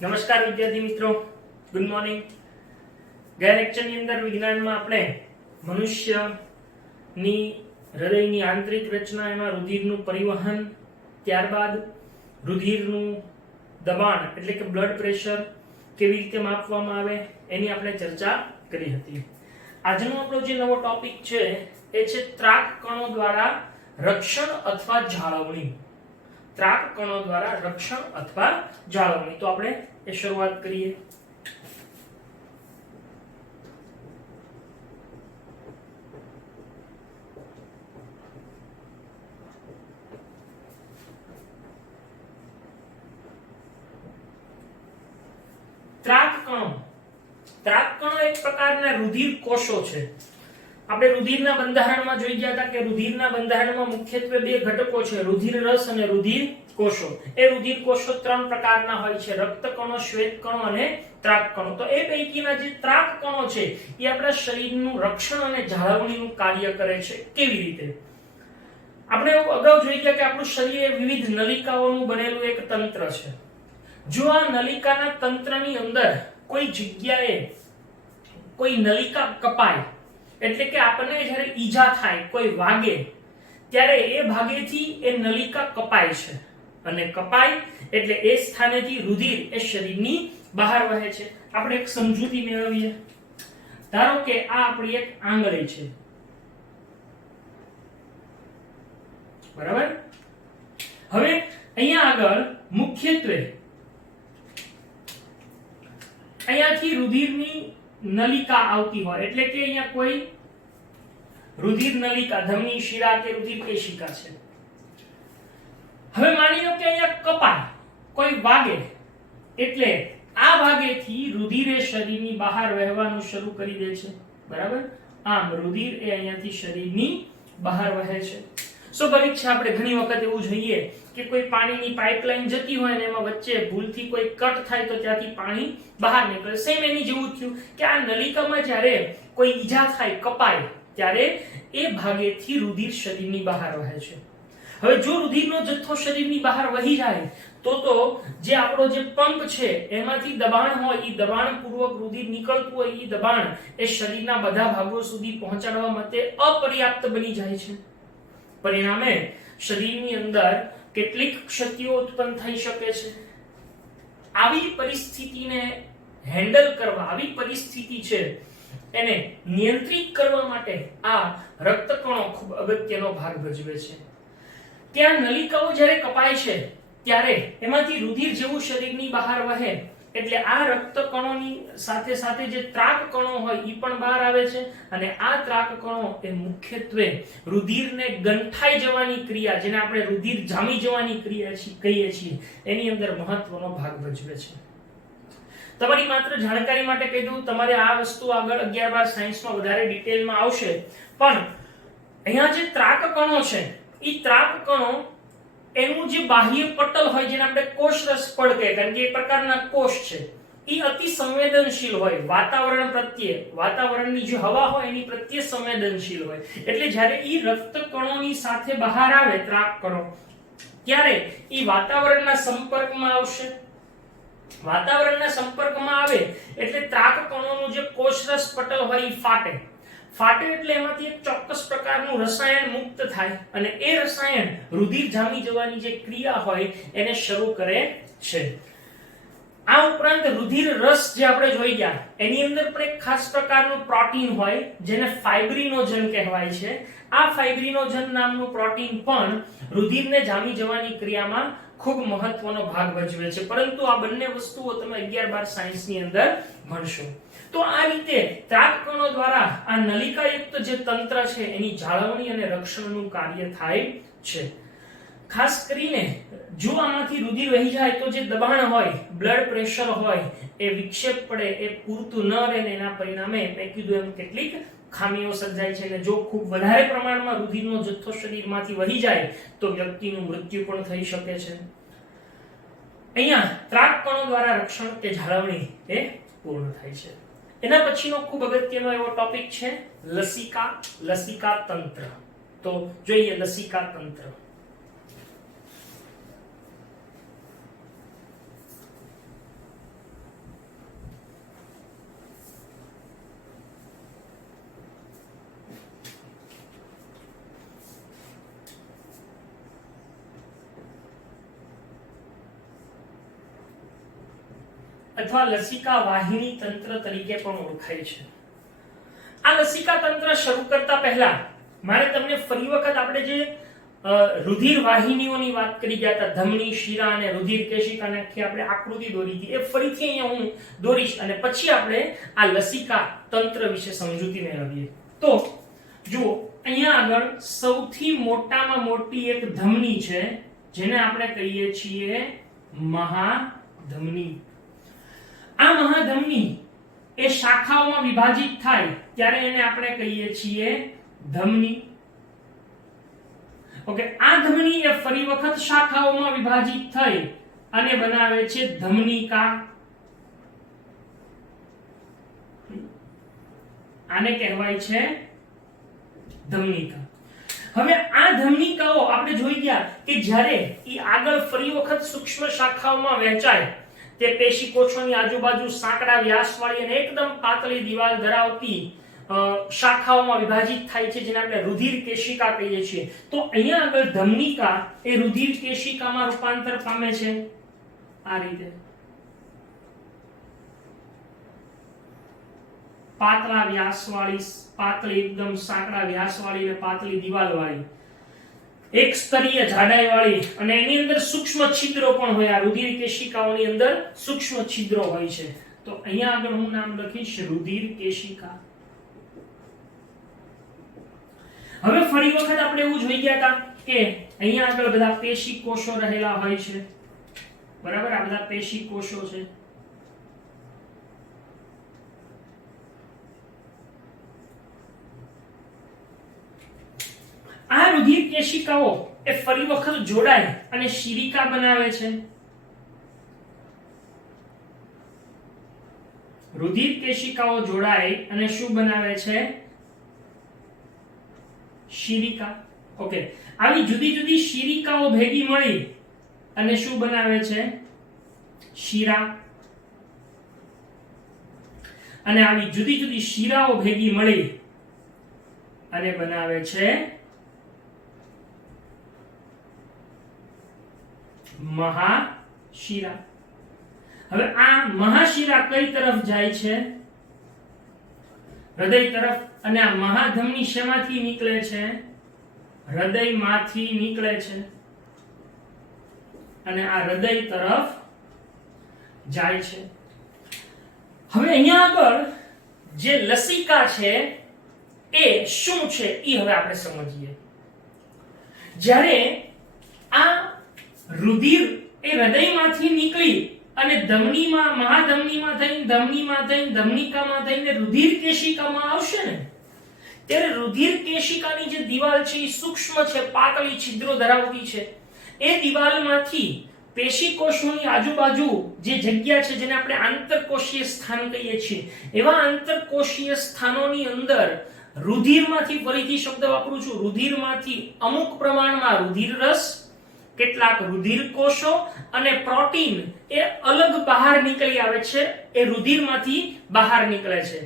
નમસ્કાર વિદ્યાર્થી મિત્રો, ગુડ મોર્નિંગ। ગયા લેક્ચરની અંદર વિજ્ઞાનમાં આપણે મનુષ્યની હૃદયની આંતરિક રચના, એમાં રુધિરનું પરિવહન, ત્યારબાદ રુધિરનું દબાણ એટલે કે બ્લડ પ્રેશર કેવી રીતે માપવામાં આવે એની આપણે ચર્ચા કરી હતી। આજનો આપણો જે નવો ટોપિક છે એ છે ત્રાક કણો દ્વારા રક્ષણ અથવા જાળવણી। ત્રાક કણો દ્વારા રક્ષણ અથવા જાળવણી, તો આપણે એ શરૂઆત કરીએ। ત્રાક કણો એક પ્રકારના રુધિર કોષો છે। આપણે રુધિરના બંધારણમાં જોઈ ગયા હતા કે રુધિરના બંધારણમાં મુખ્યત્વે બે ઘટકો છે, રુધિર રસ અને રુધિર કોષો। એ રુધિર કોષો ત્રણ પ્રકારના હોય છે, રક્ત કણો, શ્વેત કણો અને ત્રાક કણો। તો એ પૈકીના જે ત્રાક કણો છે એ આપણા શરીરનું રક્ષણ અને જાળવણીનું કાર્ય કરે છે। કેવી રીતે? આપણે અગાઉ જોઈ ગયા કે આપણું શરીર એ વિવિધ નલિકાઓનું બનેલું એક તંત્ર છે। જો આ નલિકાના તંત્રની અંદર કોઈ જગ્યાએ કોઈ નલિકા કપાય, એટલે કે આપણને જ્યારે ઈજા થાય, કોઈ વાગે, ત્યારે એ ભાગેથી એ નલિકા કપાય છે, અને કપાય એટલે એ સ્થાનેથી રુધિર એ શરીરની બહાર વહે છે। આપણે એક સમજૂતી મેળવીએ। ધારો કે આ આપણી એક આંગળી છે, બરાબર? હવે અહીંયા આગળ મુખ્યત્વે અહીંયાથી રુધિરની નલિકા આવતી હોય, એટલે કે અહીંયા કોઈ રુધિર નલિકા, ધમની શિરા કે રુધિર કેશિકા છે। હવે માની લો કે અહીંયા કપાય, કોઈ વાગે, એટલે આ ભાગેથી રુધિર એ શરીરની બહાર વહેવાનું શરૂ કરી દે છે, બરાબર? આમ રુધિર એ અહીંયાથી શરીરની બહાર વહે છે। સ્વાભાવિક છે, આપણે ઘણી વખત એવું જોઈએ કે કોઈ પાણીની પાઇપલાઇન જતી હોય ને એમાં વચ્ચે ભૂલથી કોઈ કટ થાય તો ત્યાંથી પાણી બહાર નીકળે। સેમ એની જેવું થયું કે આ નલિકામાં જ્યારે કોઈ ઈજા થાય, કપાય, ત્યારે એ ભાગેથી રુધિર શરીરની બહાર વહે છે। હવે જો રુધિરનો જથ્થો શરીરની બહાર વહી જાય તો જે આપણો જે પંપ છે એમાંથી દબાણ હોય, એ દબાણ પૂર્વક રુધિર નીકળતું હોય, એ દબાણ એ શરીરના બધા ભાગો સુધી પહોંચાડવા માટે અપર્યાપ્ત બની જાય છે। પરિણામે શરીરની અંદર કેટલીક ક્ષતિઓ ઉત્પન્ન થઈ શકે છે। આવી પરિસ્થિતિને હેન્ડલ કરવા, આવી પરિસ્થિતિ છે એને નિયંત્રિત કરવા માટે આ રક્તકણો ખૂબ અગત્યનો ભાગ ભજવે છે। ત્યાં નલિકાઓ જ્યારે કપાય છે ત્યારે એમાંથી રુધિર જેવું શરીરની બહાર વહે એટલે આ રક્તકણોની સાથે સાથે જે ત્રાક કણો હોય એ પણ બહાર આવે છે, અને આ ત્રાક કણો એ મુખ્યત્વે રુધિરને ગંઠાઈ જવાની ક્રિયા, જેને આપણે રુધિર જામી જવાની ક્રિયા કહીએ છીએ, એની અંદર મહત્વનો ભાગ ભજવે છે। તમારી માત્ર જાણકારી માટે કહી દઉં, તમારે આ વસ્તુ આગળ 11-12 સાયન્સમાં વધારે ડિટેલમાં આવશે, પણ અહીંયા જે ત્રાક કણો છે એ ત્રાક કણો એનું જે બાહ્ય પટલ હોય, જેને આપણે કોષરસ પડ કહે, કારણ કે એક પ્રકારના કોષ છે, એ અતિ સંવેદનશીલ હોય વાતાવરણ પ્રત્યે, વાતાવરણની જે હવા હોય એની પ્રત્યે સંવેદનશીલ હોય। એટલે જ્યારે એ રક્ત કણોની સાથે બહાર આવે ત્રાક કણો, ત્યારે એ વાતાવરણના સંપર્કમાં આવશે। વાતાવરણના સંપર્કમાં આવે એટલે ત્રાક કણોનું જે કોષરસ પટલ હોય એ ફાટે એટલે એમાંથી એક ચોક્કસ પ્રકારનું રસાયણ મુક્ત થાય, અને એ રસાયણ રુધિર જામી જવાની જે ક્રિયા હોય એને શરૂ કરે છે। આ ઉપરાંત રુધિર રસ જે આપણે જોઈ ગયા એની અંદર પણ એક ખાસ પ્રકારનું પ્રોટીન હોય જેને ફાઇબ્રિનોજન કહેવાય છે। આ ફાઇબ્રિનોજન નામનું પ્રોટીન પણ રુધિરને જામી જવાની ક્રિયામાં ખૂબ મહત્વનો ભાગ ભજવે છે, પરંતુ આ બંને વસ્તુઓ તમે 11-12 સાયન્સની અંદર ભણશો। તો આ રીતે ત્રાક કણો દ્વારા આ નલિકાયુક્ત જે તંત્ર છે એની જાળવણી અને રક્ષણનું કાર્ય થાય છે। ખાસ કરીને જો આમાંથી રુધિર વહી જાય તો જે દબાણ હોય, બ્લડ પ્રેશર હોય, એ વિક્ષેપ પડે, એ પૂરતું ન રહે, એના પરિણામે મેં કીધું એમ કેટલીક ખામીઓ સર્જાય છે, અને જો ખૂબ વધારે પ્રમાણમાં રુધિરનો જથ્થો શરીરમાંથી વહી જાય તો વ્યક્તિનું મૃત્યુ પણ થઈ શકે છે। અહીંયા ત્રાક કણો દ્વારા રક્ષણ કે જાળવણી એ પૂર્ણ થાય છે। એના પછીનો ખૂબ અગત્યનો એવો ટોપિક છે લસિકા તંત્ર। તો જોઈએ લસિકા તંત્ર। અથવા લસિકા વાહિની તંત્ર તરીકે પણ ઓળખાય છે. આ લસિકા તંત્ર શરૂ કરતા પહેલા મારે તમને ફરી વખત આપણે જે રુધિર વાહિનીઓની વાત કરી ગયા હતા, ધમની, શિરા અને રુધિર કેશિકાને આપણે આકૃતિ દોરી હતી, એ ફરીથી અહીંયા હું દોરીશ અને પછી આપણે આ લસિકા તંત્ર વિશે સમજૂતી મેળવીએ. તો જુઓ, અહીંયા આગળ સૌથી મોટામાં મોટી એક ધમની છે જેને આપણે કહીએ છીએ મહાધમની. આ મહાધમની એ શાખાઓમાં વિભાજિત થાય ત્યારે એને આપણે કહીએ છીએ ધમની. ઓકે, આ ધમની એ ફરી વખત શાખાઓમાં વિભાજિત થઈ અને બનાવે છે ધમનિકા. આને કહેવાય છે ધમનિકા. હવે આ ધમનિકાઓ આપણે જોઈ ગયા કે જ્યારે ઈ આગળ ફરી વખત સૂક્ષ્મ શાખાઓમાં વહેંચાય તે પેશી કોષોની આજુબાજુ સાંકડા વ્યાસવાળી અને એકદમ પાતળી દિવાલ ધરાવતી શાખાઓમાં વિભાજિત થાય છે, જેને આપણે રુધિર કેશિકા કહીએ છીએ. તો અહીંયા આગળ ધમનિકા એ રુધિર કેશિકામાં રૂપાંતર પામે છે આ રીતે. પાતળા વ્યાસવાળી, પાતળી એકદમ સાંકડા વ્યાસવાળી અને પાતળી દિવાલવાળી, એક સ્તરીય જાડાઈવાળી, અને એની અંદર સૂક્ષ્મ છિદ્રો પણ હોય. આ રુધિર કેશિકાઓની અંદર સૂક્ષ્મ છિદ્રો હોય છે. તો અહીંયા આગળ હું નામ લખીશ રુધિર કેશિકા. હવે ફરી વખત આપણે એવું જોઈ ગયા હતા કે અહીંયા આગળ બધા પેશી કોષો રહેલા હોય છે, બરાબર? આ બધા પેશી કોષો છે. આ રુધિર કેશિકાઓ એ ફરી વખત જોડાય અને શિરિકા બનાવે છે. રુધિર કેશિકાઓ જોડાય અને શું બનાવે છે? શિરિકા. ઓકે, આવી જુદી જુદી શિરિકાઓ ભેગી મળી અને શું બનાવે છે? શિરા. અને આવી જુદી જુદી શિરાઓ ભેગી મળી અને બનાવે છે મહાશિરા. હવે આ મહાશિરા કઈ તરફ જાય છે? હૃદય તરફ. અને આ મહાધમની શેમાંથી નીકળે છે? હૃદયમાંથી નીકળે છે અને આ હૃદય તરફ જાય છે. હવે અહીંયા આગળ જે લસિકા છે એ શું છે એ હવે આપણે સમજીએ. જ્યારે આ રુધિર એ હૃદયમાંથી નીકળી અને ધમનીમાં, મહાધમનીમાં થઈને, ધમનીમાં થઈને, ધમનિકામાં થઈને રુધિર કેશિકામાં આવશે ને, ત્યારે રુધિર કેશિકાની જે દિવાલ છે એ સૂક્ષ્મ છે, પાતળી છિદ્રો ધરાવતી છે. એ દિવાલમાંથી પેશી કોષોની આજુબાજુ જે જગ્યા છે જેને આપણે આંતરકોષીય સ્થાન કહીએ છીએ, એવા આંતરકોષીય સ્થાનોની અંદર રુધિરમાંથી, ફરીથી શબ્દ વાપરું છું, રુધિરમાંથી અમુક પ્રમાણમાં રુધિર રસ, કેટલાક રુધિર કોષો અને પ્રોટીન એ અલગ બહાર નીકળી આવે છે. એ રુધિરમાંથી બહાર નીકળે છે.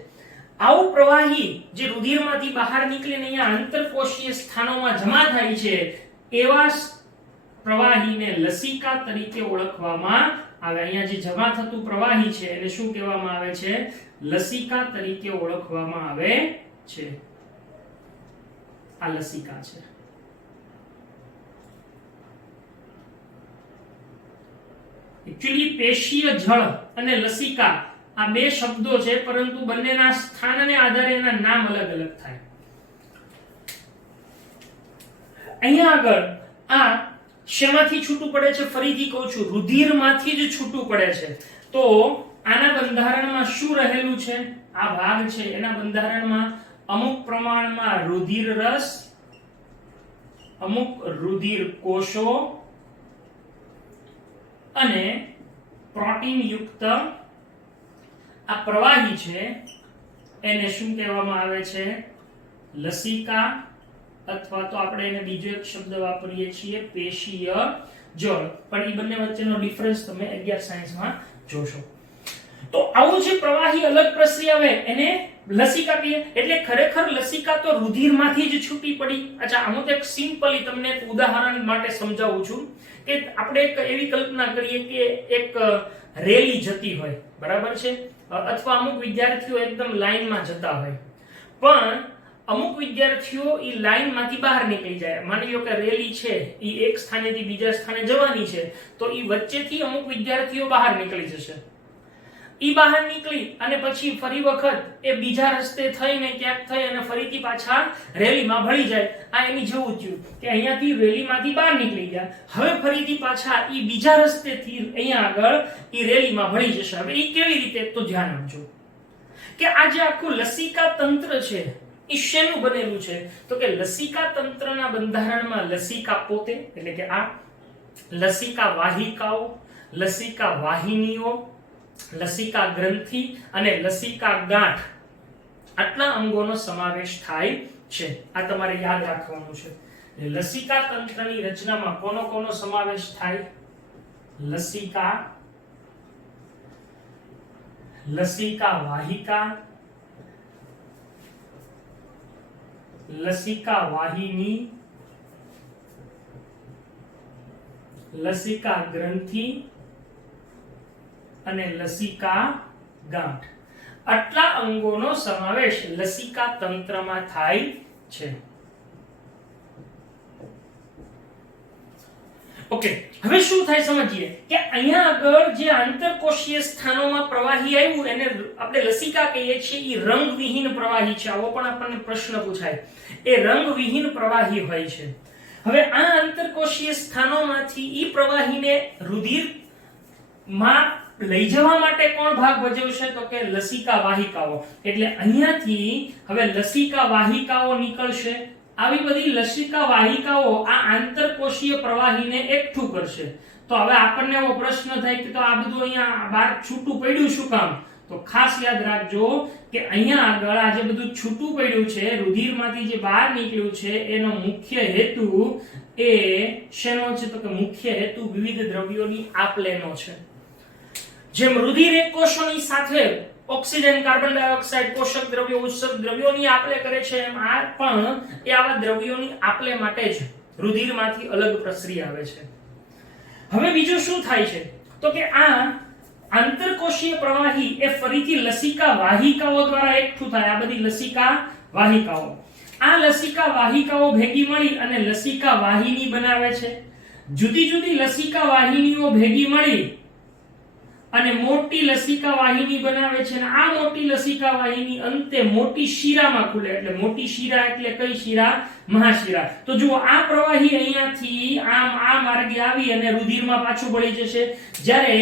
આવું પ્રવાહી જે રુધિરમાંથી બહાર નીકળીને અહીંયા આંતરકોષીય સ્થાનોમાં જમા થાય છે, એવા પ્રવાહીને લસિકા તરીકે ઓળખવામાં આવે. અહીંયા જે જમા થતું પ્રવાહી છે એને શું કહેવામાં આવે છે? લસિકા તરીકે ઓળખવામાં આવે છે. આ લસિકા છે. એકચ્યુઅલી પેશીય જળ અને લસિકા આ બે શબ્દો છે, પરંતુ બંનેના સ્થાનને આધારે એના નામ અલગ અલગ થાય. અહીંયા આગળ આ શેમાંથી છૂટું પડે છે? ફરીથી કહું છું, રુધિરમાંથી જ છૂટું પડે છે. તો આના બંધારણમાં શું રહેલું છે? આ ભાગ છે એના બંધારણમાં અમુક પ્રમાણમાં રુધિર રસ, અમુક રુધિર કોષો અને પ્રોટીન યુક્ત આ પ્રવાહી છે. એને શું કહેવામાં આવે છે? લસિકા, અથવા તો આપણે એને બીજો એક શબ્દ વાપરીએ છીએ પેશીય જળ. પણ એ બંને વચ્ચેનો ડિફરન્સ તમે 11 સાયન્સમાં જોશો. તો આવું જે પ્રવાહી અલગ પ્રસરી આવે એને લસિકા કહીએ. એટલે ખરેખર લસિકા તો રુધિરમાંથી જ છૂટી પડી. અચ્છા, આમ તો એક સિમ્પલી તમને એક ઉદાહરણ માટે સમજાવું છું કે આપણે એક એવી કલ્પના કરીએ કે એક રેલી જતી હોય, બરાબર છે, અથવા અમુક વિદ્યાર્થીઓ એકદમ લાઈનમાં જતા હોય, પણ અમુક વિદ્યાર્થીઓ ઈ લાઈનમાંથી બહાર નીકળી જાય. માની લો કે રેલી છે ઈ એક સ્થાનેથી બીજા સ્થાને જવાની છે, તો ઈ વચ્ચેથી અમુક વિદ્યાર્થીઓ બહાર નીકળી જશે. ઈ બહાર નીકળી અને પછી ફરી વખત એ બીજા રસ્તે થઈને ક્યાંક થઈ અને ફરીથી પાછા રેલીમાં ભળી જાય. આ એની જેવું થયું કે અહીંયાથી રેલીમાંથી બહાર નીકળી ગયા, હવે ફરીથી પાછા ઈ બીજા રસ્તેથી અહીંયા આગળ ઈ રેલીમાં ભળી જશે. હવે ઈ કેવી રીતે? તો ધ્યાન આપજો કે આ જે આખું લસિકા તંત્ર છે ઈ શેનું બનેલું છે? તો કે લસિકા તંત્રના બંધારણમાં લસિકા પોતે એટલે કે આ, લસિકા વાહિકાઓ, લસિકા વાહિનીઓ, લસિકા ગ્રંથિ અને લસિકા ગાંઠ, આટલા અંગોનો સમાવેશ થાય છે. આ તમારે યાદ રાખવાનું છે. લસિકા તંત્રની રચનામાં કોનો કોનો સમાવેશ થાય? લસિકા, લસિકા વાહિકા, લસિકા વાહિની, લસિકા ગ્રંથિ અને લસિકા ગાંઠ. આટલા અંગોનો સમાવેશ લસિકા તંત્રમાં થાય છે. ઓકે, હવે શું થાય સમજીએ કે અહીંયા આગળ જે આંતરકોષીય સ્થાનોમાં પ્રવાહી આવ્યું એને આપણે લસિકા કહીએ છીએ. એ રંગવિહીન પ્રવાહી છે. આવો પણ આપણને પ્રશ્ન પૂછાય. એ રંગવિહીન પ્રવાહી હોય છે. હવે આ આંતરકોષીય સ્થાનોમાંથી ઈ પ્રવાહીને રુધિરમાં લઈ જવા માટે કોણ ભાગ ભજવશે? તો કે લસિકા વાહિકાઓ. એટલે અહીંયાથી હવે લસિકા વાહિકાઓ નીકળશે. આવી બધી લસિકા વાહિકાઓ આ આંતરકોષીય પ્રવાહીને એકઠું કરશે. તો હવે આપણને એવો પ્રશ્ન થાય કે તો આ બધું અહીંયા બહાર છૂટું પડ્યું શું કામ? તો ખાસ યાદ રાખજો કે અહીંયા આગળ આ જે બધું છૂટું પડ્યું છે, રુધિરમાંથી જે બહાર નીકળ્યું છે, એનો મુખ્ય હેતુ એ શેનો છે? તો કે મુખ્ય હેતુ વિવિધ દ્રવ્યોની આપ-લેનો છે. જેમ રુધિર એક કોષોની સાથે ઓક્સિજન, કાર્બન ડાયોક્સાઇડ, પોષક દ્રવ્યો, ઉત્સર્ગ દ્રવ્યોની આપ-લે કરે છે, એમ આ પણ એ આવા દ્રવ્યોની આપ-લે માટે જ રુધિરમાંથી અલગ પ્રસરી આવે છે. હવે બીજું શું થાય છે? તો કે આ આંતરકોષીય પ્રવાહી એ ફરીથી લસિકા વાહિકાઓ દ્વારા એકઠું થાય. આ બધી લસિકા વાહિકાઓ, આ લસિકા વાહિકાઓ ભેગી મળી અને લસિકા વાહિની બનાવે છે. જુદી જુદી લસિકા વાહિનીઓ ભેગી મળી અને મોટી લસિકા વાહિની બનાવે છે. અને આ મોટી લસિકા વાહિની અંતે મોટી શિરામાં ખુલે. એટલે મોટી શિરા એટલે કઈ શિરા? મહાશિરા. તો જુઓ, આ પ્રવાહી અહીંયાથી આમ આ માર્ગે આવી અને રુધિરમાં પાછું ભળી જશે. જ્યારે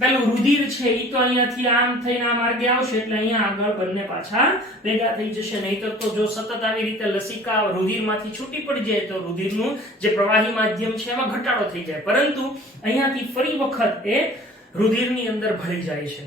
પેલું રુધિર છે ઈ તો અહીંયાથી આમ થઈને આ માર્ગે આવશે એટલે અહીંયા આગળ બંને પાછા ભેગા થઈ જશે. નહીતર તો જો સતત આવી રીતે લસિકા રુધિરમાંથી છૂટી પડી જાય તો રુધિરનું જે પ્રવાહી માધ્યમ છે એમાં ઘટાડો થઈ જાય. પરંતુ અહીંયાથી ફરી વખત એ રુધિરની અંદર ભળી જાય છે.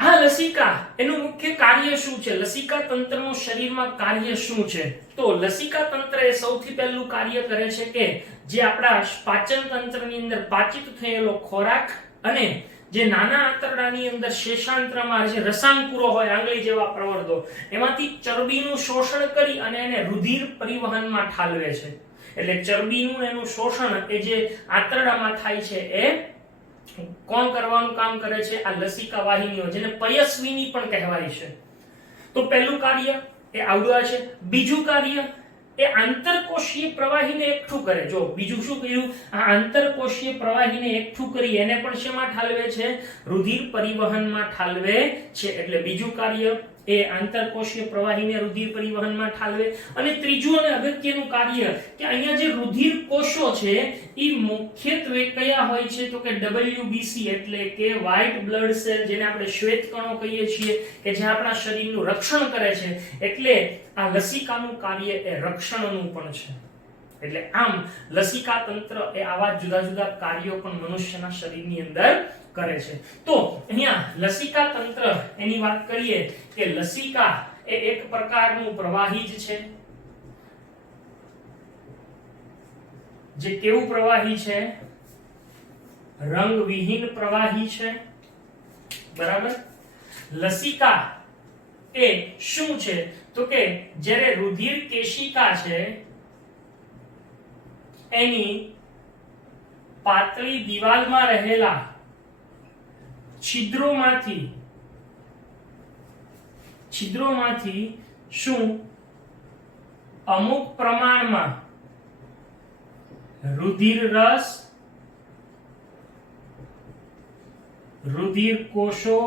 આ લસિકા એનું મુખ્ય કાર્ય શું છે? લસિકા તંત્રનું શરીરમાં કાર્ય શું છે? તો લસિકા તંત્ર એ સૌથી પહેલું કાર્ય કરે છે કે જે આપણા પાચન તંત્રની અંદર પાચિત થયેલો ખોરાક અને જે નાના આંતરડાની અંદર શેષાંત્રમાં જે રસાંકુરો હોય, આંગળી જેવા પ્રવર્ધો, એમાંથી ચરબીનું શોષણ કરી અને એને રુધિર પરિવહનમાં ઠાલવે છે. એટલે ચરબીનું એનું શોષણ એ જે આંતરડામાં થાય છે એ કોણ કરવાનું કામ કરે છે? આ લસિકા વાહિનીઓ, જેને પયસ્વિની પણ કહેવાય છે. તો પહેલું કાર્ય એ આવડું છે. બીજું કાર્ય એ આંતરકોષીય પ્રવાહીને એકઠું કરે. જો બીજું શું કર્યું? આ આંતરકોષીય પ્રવાહીને એકઠું કરી એને પણ શેમાં ઠાલવે છે? રુધિર પરિવહનમાં ઠાલવે છે. એટલે બીજું કાર્ય એ આંતરકોષીય પ્રવાહીને રુધિર પરિવહનમાં ઠાલવે. અને ત્રીજું અને અગત્યનું કાર્ય કે અહીંયા જે રુધિર કોષો છે એ મુખ્યત્વે કયા હોય છે? તો કે WBC એટલે કે વ્હાઇટ બ્લડ સેલ, જેને આપણે શ્વેત કણો કહીએ છીએ, કે જે આપણા શરીરનું રક્ષણ કરે છે. એટલે આ લસિકાનું કાર્ય એ રક્ષણનું પણ છે. એટલે આમ લસિકા તંત્ર એ આવા જુદા જુદા કાર્યો પણ મનુષ્યના શરીરની અંદર કરે છે. તો અહીંયા લસિકા તંત્ર એની વાત કરીએ કે લસિકા એ એક પ્રકારનું પ્રવાહી જ છે. જે કેવું પ્રવાહી છે? રંગવિહીન પ્રવાહી છે. બરાબર. લસિકા એ શું છે? તો કે જ્યારે રુધિર કેશિકા છે એની પાતળી દિવાલમાં રહેલા છિદ્રોમાંથી શું અમુક પ્રમાણમાં રુધિર રસ, રુધિર કોષો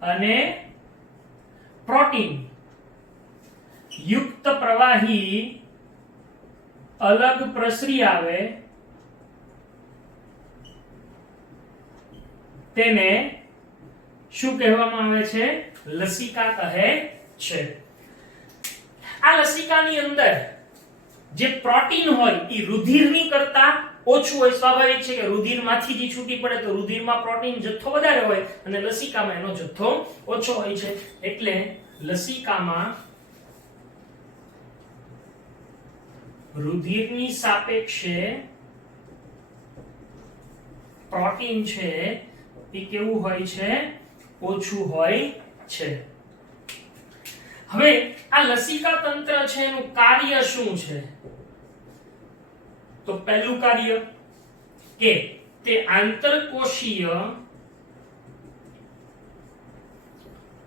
અને પ્રોટીન યુક્ત પ્રવાહી અલગ પ્રસરી આવે તેને શું કહેવામાં આવે છે? લસિકા કહે છે. આ લસિકાની અંદર જે પ્રોટીન હોય એ રુધિરની કરતા ઓછું હોય. સ્વાભાવિક છે કે રુધિરમાંથી જે છૂટી પડે તો રુધિરમાં પ્રોટીન જથ્થો વધારે હોય અને લસિકામાં એનો જથ્થો ઓછો હોય છે. એટલે લસિકામાં રુધિરની સાપેક્ષે પ્રોટીન છે એ કેવું હોય છે? ઓછું હોય છે. હવે આ લસિકા તંત્ર છે એનું કાર્ય શું છે? તો પહેલું કાર્ય કે તે આંતરકોશીય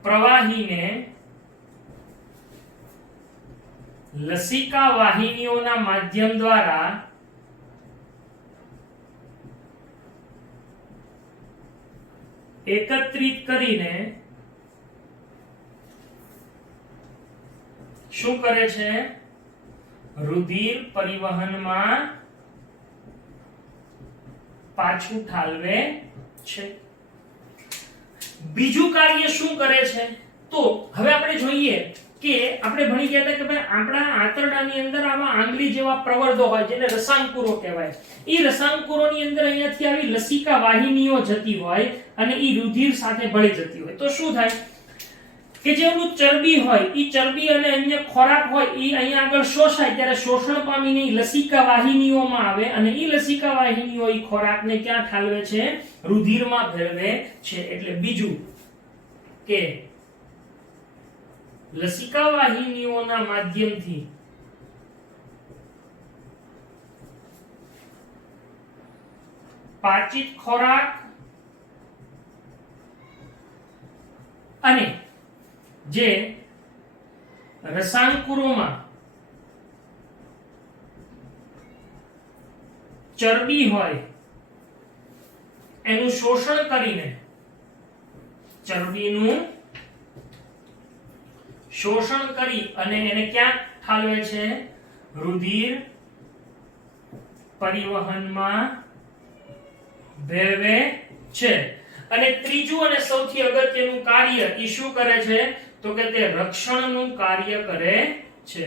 પ્રવાહીને લસિકા વાહિનીઓના માધ્યમ દ્વારા એકત્રિત કરીને શું કરે છે? રુધિર પરિવહનમાં પાછું ઠાલવે છે. બીજું કાર્ય શું કરે છે? તો હવે આપણે જોઈએ કે આપણે ભણી ગયા હતા કે ભાઈ આપણા આંતરડાની અંદર આવા આંગળી જેવા પ્રવર્ધો હોય જેને રસાંકુરો કહેવાય. એ રસાંકુરોની અંદર અહીંયાથી આવી લસિકા વાહિનીઓ જતી હોય અને એ રુધિર સાથે ભળી જતી હોય. તો શું થાય કે જેનું ચરબી હોય એ ચરબી અને અન્ય ખોરાક હોય એ અહીંયા આગળ શોષાય ત્યારે શોષણ પામીને લસિકા વાહિનીઓમાં આવે અને એ લસિકા વાહિનીઓ એ ખોરાકને ક્યાં ઠાલવે છે? રુધિરમાં ભેળવે છે. એટલે બીજું કે લસિકા વાહિનીઓના માધ્યમથી પાચિત ખોરાક અને જે રસાંકુરોમાં ચરબી હોય એનું શોષણ કરીને ચરબીનું શોષણ કરી અને એને ક્યાં ઠાલવે છે? રુધિર પરિવહનમાં ભેળવે છે. અને ત્રીજું અને સૌથી અગત્યનું કાર્ય એ શું કરે છે? તો કે તે રક્ષણનું કાર્ય કરે છે.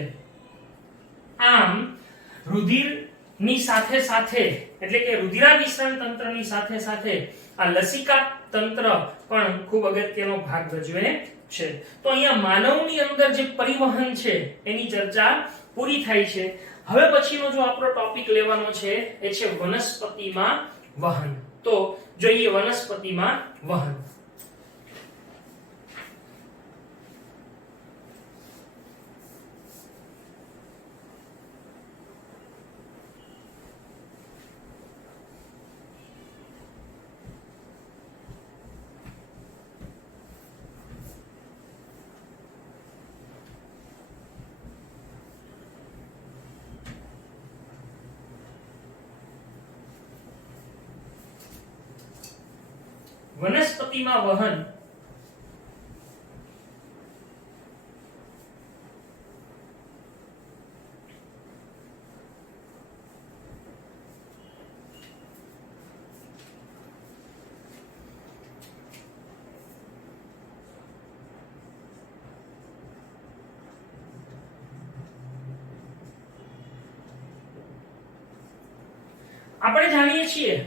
આમ રુધિરની સાથે સાથે એટલે કે રુધિરાભિસરણ તંત્રની સાથે સાથે આ લસિકા તંત્ર પણ ખૂબ અગત્યનો ભાગ ભજવે છે. તો અહીંયા માનવની અંદર જે પરિવહન છે એની ચર્ચા પૂરી થાય છે. હવે પછીનો જો આપણો ટોપિક લેવાનો છે એ છે વનસ્પતિમાં વહન. તો જોઈએ વનસ્પતિમાં વહન. વનસ્પતિમાં વહન આપણે જાણીએ છીએ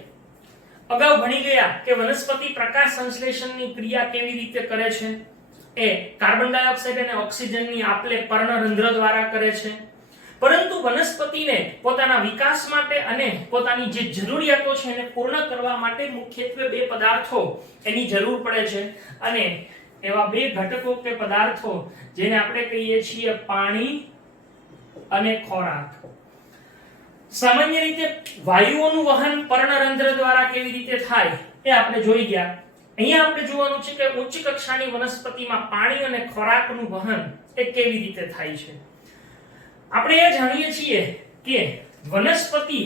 અગાઉ ભણી ગયા કે વનસ્પતિ પ્રકાશ સંશ્લેષણની ક્રિયા કેવી રીતે કરે છે. એ કાર્બન ડાયોક્સાઇડ અને ઓક્સિજનની આપલે પર્ણરંધ્ર દ્વારા કરે છે. પરંતુ વનસ્પતિને પોતાના વિકાસ માટે અને પોતાની જે જરૂરિયાતો છે એને પૂર્ણ કરવા માટે મુખ્યત્વે બે પદાર્થો એની જરૂર પડે છે. અને એવા બે ઘટકો કે પદાર્થો જેને આપણે કહીએ છીએ પાણી અને ખોરાક. સામાન્ય રીતે વાયુઓનું વહન પર્ણરંધ્ર દ્વારા કેવી રીતે થાય એ આપણે જોઈ ગયા. અહીંયા આપણે જોવાનું છે કે ઉચ્ચ કક્ષાની વનસ્પતિમાં પાણી અને ખોરાકનું વહન એ કેવી રીતે થાય છે. આપણે એ જાણીએ છીએ કે વનસ્પતિ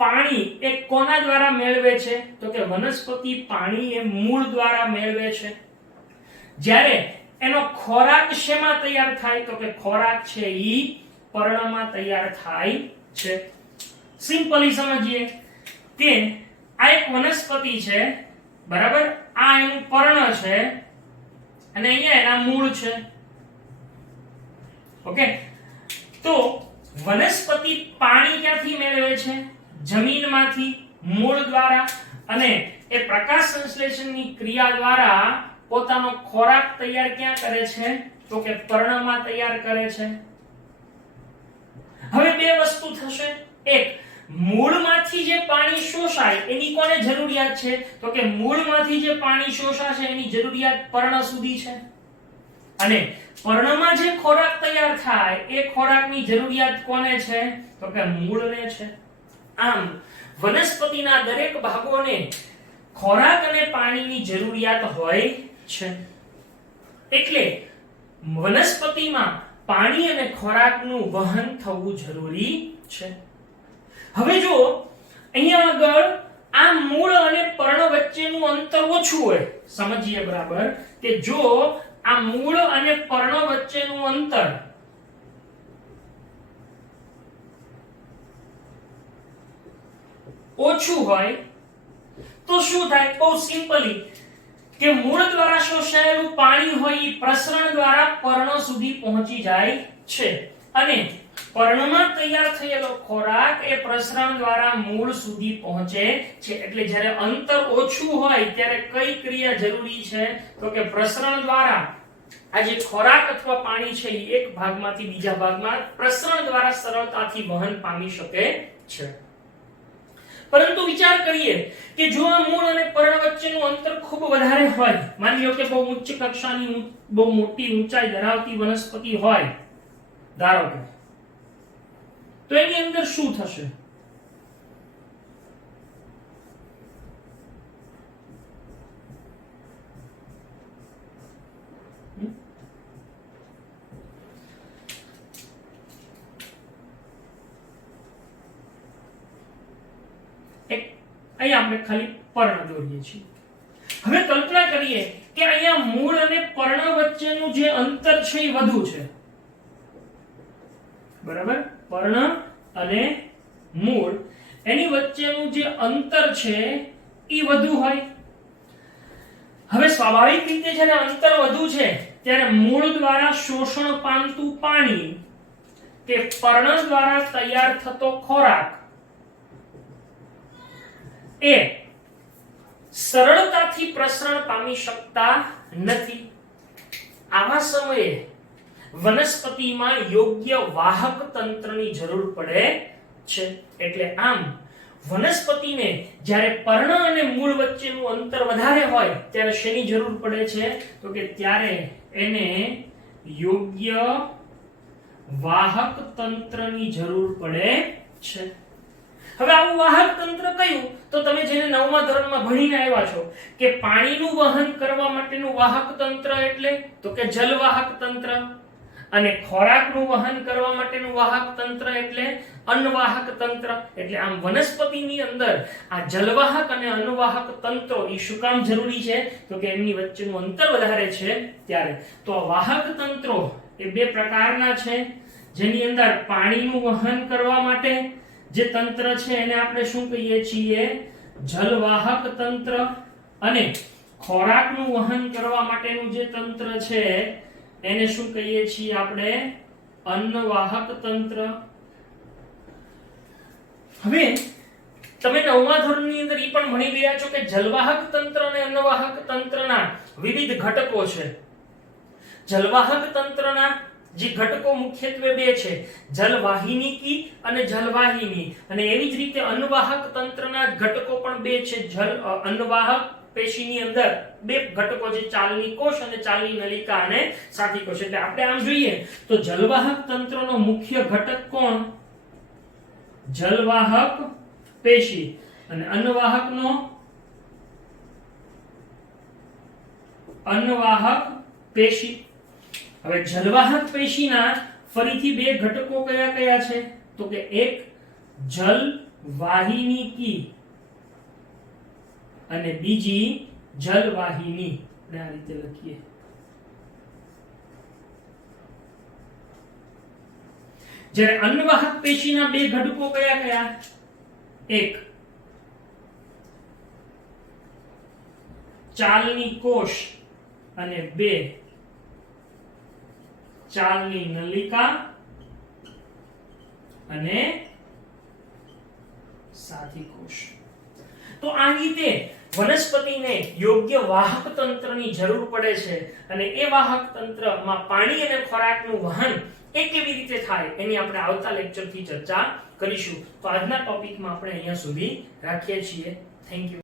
પાણી એ કોના દ્વારા મેળવે છે? તો કે વનસ્પતિ પાણી એ મૂળ દ્વારા મેળવે છે. જ્યારે એનો ખોરાક શેમાં તૈયાર થાય? તો કે ખોરાક છે ઈ પર્ણમાં તૈયાર થાય છે. સિમ્પલી સમજીએ કે આ એક વનસ્પતિ છે, બરાબર? આ એનું પર્ણ છે અને અહીંયા એના મૂળ છે. ઓકે, તો વનસ્પતિ પાણી ક્યાંથી મેળવે છે? જમીનમાંથી, મૂળ દ્વારા, અને એ પ્રકાશ સંશ્લેષણની ક્રિયા દ્વારા પોતાનો ખોરાક તૈયાર ક્યાં કરે છે? તો કે પર્ણમાં તૈયાર કરે છે. હવે બે વસ્તુ થશે. એક, મૂળમાંથી જે પાણી શોષાય એની કોને જરૂરિયાત છે? તો કે મૂળમાંથી જે પાણી શોષાશે એની જરૂરિયાત પર્ણ સુધી છે. અને પર્ણમાં જે ખોરાક તૈયાર થાય એ ખોરાકની જરૂરિયાત કોને છે? તો કે મૂળને છે. આમ વનસ્પતિના દરેક ભાગોને ખોરાક અને પાણીની જરૂરિયાત હોય છે. એટલે વનસ્પતિમાં પાણી અને ખોરાકનું વહન થવું જરૂરી છે. હવે જો અહીંયા આગળ આ મૂળ અને પર્ણ વચ્ચેનું અંતર ઓછું હોય, સમજીએ બરાબર, કે જો આ મૂળ અને પર્ણ વચ્ચેનું અંતર ઓછું હોય તો શું થાય? બહુ સિમ્પલી કે મૂળ દ્વારા શોષાયેલું પાણી હોય એ પ્રસરણ દ્વારા પર્ણ સુધી પહોંચી જાય છે અને પર્ણમાં તૈયાર થયેલો ખોરાક એ પ્રસરણ દ્વારા મૂળ સુધી પહોંચે છે. એટલે જ્યારે અંતર ઓછું હોય ત્યારે કઈ ક્રિયા જરૂરી છે? તો કે પ્રસરણ દ્વારા આ જે ખોરાક અથવા પાણી છે એ એક ભાગમાંથી બીજા ભાગમાં પ્રસરણ દ્વારા સરળતાથી વહન પામી શકે છે. પરંતુ વિચાર કરીએ કે જો આ મૂળ અને પર્ણ વચ્ચેનું અંતર ખૂબ વધારે હોય, માની લો કે બહુ ઉચ્ચ કક્ષાની બહુ મોટી ઊંચાઈ ધરાવતી વનસ્પતિ હોય ધારો કે, તો એની અંદર શું થશે? અહીંયા આપણે ખાલી પર્ણ દોરીએ છીએ. હવે કલ્પના કરીએ કે અહીંયા મૂળ અને પર્ણ વચ્ચેનું જે અંતર છે એ વધુ છે, બરાબર? પર્ણ અને મૂળ એની વચ્ચેનું જે અંતર છે એ વધુ હોય. હવે સ્વાભાવિક રીતે જ્યારે અંતર વધુ છે ત્યારે મૂળ દ્વારા શોષણ પામતું પાણી કે પર્ણ દ્વારા તૈયાર થતો ખોરાક એ સરળતાથી પ્રસરણ પામી શકતા નથી. આવા સમયે વનસ્પતિમાં યોગ્ય વાહક તંત્રની જરૂર પડે છે. એટલે આમ વનસ્પતિને જ્યારે પર્ણ અને મૂળ વચ્ચેનું અંતર વધારે હોય ત્યારે શેની જરૂર પડે છે? તો કે ત્યારે એને યોગ્ય વાહક તંત્રની જરૂર પડે છે. હવે આવું વાહક તંત્ર કયું? તો તમે જેને 9મા ધોરણમાં ભણીને આવ્યા છો કે પાણીનું વહન કરવા માટેનું વાહક તંત્ર એટલે તો કે જલવાહક તંત્ર, અને ખોરાકનું વહન કરવા માટેનું વાહક તંત્ર એટલે અન્નવાહક તંત્ર. એટલે આમ વનસ્પતિની અંદર આ જલવાહક અને અન્નવાહક તંત્રો એ શું કામ જરૂરી છે? તો કે એમની વચ્ચેનું અંતર વધારે છે ત્યારે. તો આ વાહક તંત્રો એ બે પ્રકારના છે, જેની અંદર પાણીનું વહન કરવા માટે જે તંત્ર છે એને આપણે શું કહીએ છીએ? જલવાહક તંત્ર. અને ખોરાકનું વહન કરવા માટેનું જે તંત્ર છે એને શું કહીએ છીએ આપણે? અન્નવાહક તંત્ર. હવે તમે 9મા ધોરણની અંદર એ પણ ભણી ગયા છો કે જલવાહક તંત્ર અને અન્નવાહક તંત્રના વિવિધ ઘટકો છે. જલવાહક તંત્રના જે ઘટકો મુખ્યત્વે બે છે, જલવાહિનીકી અને જલવાહિની. અને એવી જ રીતે અન્નવાહક તંત્રના ઘટકો પણ બે છે. અન્નવાહક પેશીની અંદર બે ઘટકો છે, ચાલની કોષ અને ચાલની નલિકા અને સાથી કોષ. એટલે આપણે આમ જોઈએ તો જલવાહક તંત્રનો મુખ્ય ઘટક કોણ? જલવાહક પેશી. અને અન્નવાહકનો અન્નવાહક પેશી. હવે જલવાહક પેશીના ફરીથી બે ઘટકો કયા કયા છે? તો કે એક જલ વાહિની કી અને બીજી જલ વાહિની. આપણે આ રીતે લખીએ. જ્યારે અન્નવાહક પેશીના બે ઘટકો કયા કયા? એક ચાલની કોષ અને બે ચાલની નલિકા અને સાથી કોષ. તો આ રીતે વનસ્પતિને યોગ્ય વાહક તંત્રની જરૂર પડે છે અને એ વાહક તંત્રમાં પાણી અને ખોરાકનું વહન એ કેવી રીતે થાય એની આપણે આવતા લેક્ચરથી ચર્ચા કરીશું. તો આજના ટોપિકમાં આપણે અહીંયા સુધી રાખીએ છીએ. Thank you.